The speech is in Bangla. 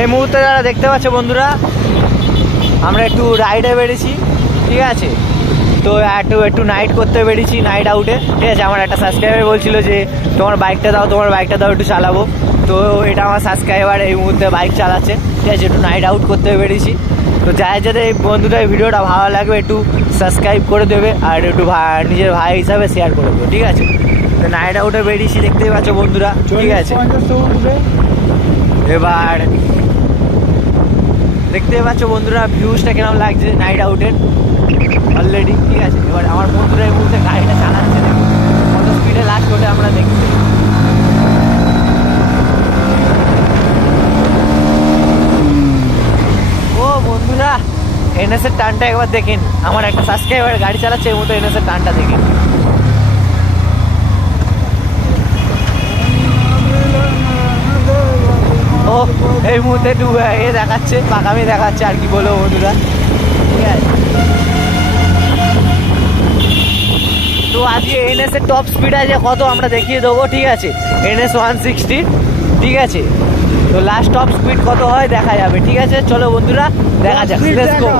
এই মুহূর্তে যারা দেখতে পাচ্ছ বন্ধুরা, আমরা একটু রাইডে বেরিয়েছি, ঠিক আছে। তো একটু নাইট করতে বেরিয়েছি, নাইট আউটে, ঠিক আছে। আমার একটা সাবস্ক্রাইবার বলছিল যে তোমার বাইকটা দাও একটু চালাবো। তো এটা আমার সাবস্ক্রাইবার এই মুহূর্তে বাইক চালাচ্ছে, ঠিক আছে। একটু নাইট আউট করতে বেরিয়েছি। তো যাদের এই বন্ধুদের ভিডিওটা ভালো লাগবে একটু সাবস্ক্রাইব করে দেবে, আর একটু নিজের ভাই হিসাবে শেয়ার করে দেবে, ঠিক আছে। তো নাইট আউটে বেরিয়েছি, দেখতেই পাচ্ছ বন্ধুরা, ঠিক আছে। এবার দেখতে পাচ্ছ বন্ধুরা ভিউজটা কেমন লাগছে নাইট আউটের অলরেডি, ঠিক আছে। এবার আমার বন্ধুরা এই মুহূর্তে গাড়িটা চালাচ্ছে, দেখুন কত স্পিডে লাস্ট ওঠে আমরা দেখছি। ও বন্ধুরা, এনএসের টানটা একবার দেখেন, আমার একটা সাবস্ক্রাইবার গাড়ি চালাচ্ছে এই মুহূর্তে, এনএসের টানটা দেখেন। ও এই মুহূর্তে একটু দেখাচ্ছে, পাকামি দেখাচ্ছে, আর কি বলবো বন্ধুরা, ঠিক আছে। তো আজকে এনএস এর টপ স্পিড আছে কত আমরা দেখিয়ে দেবো, ঠিক আছে। NS 160, ঠিক আছে। তো লাস্ট টপ স্পিড কত হয় দেখা যাবে, ঠিক আছে। চলো বন্ধুরা দেখা যাক, লেটস গো।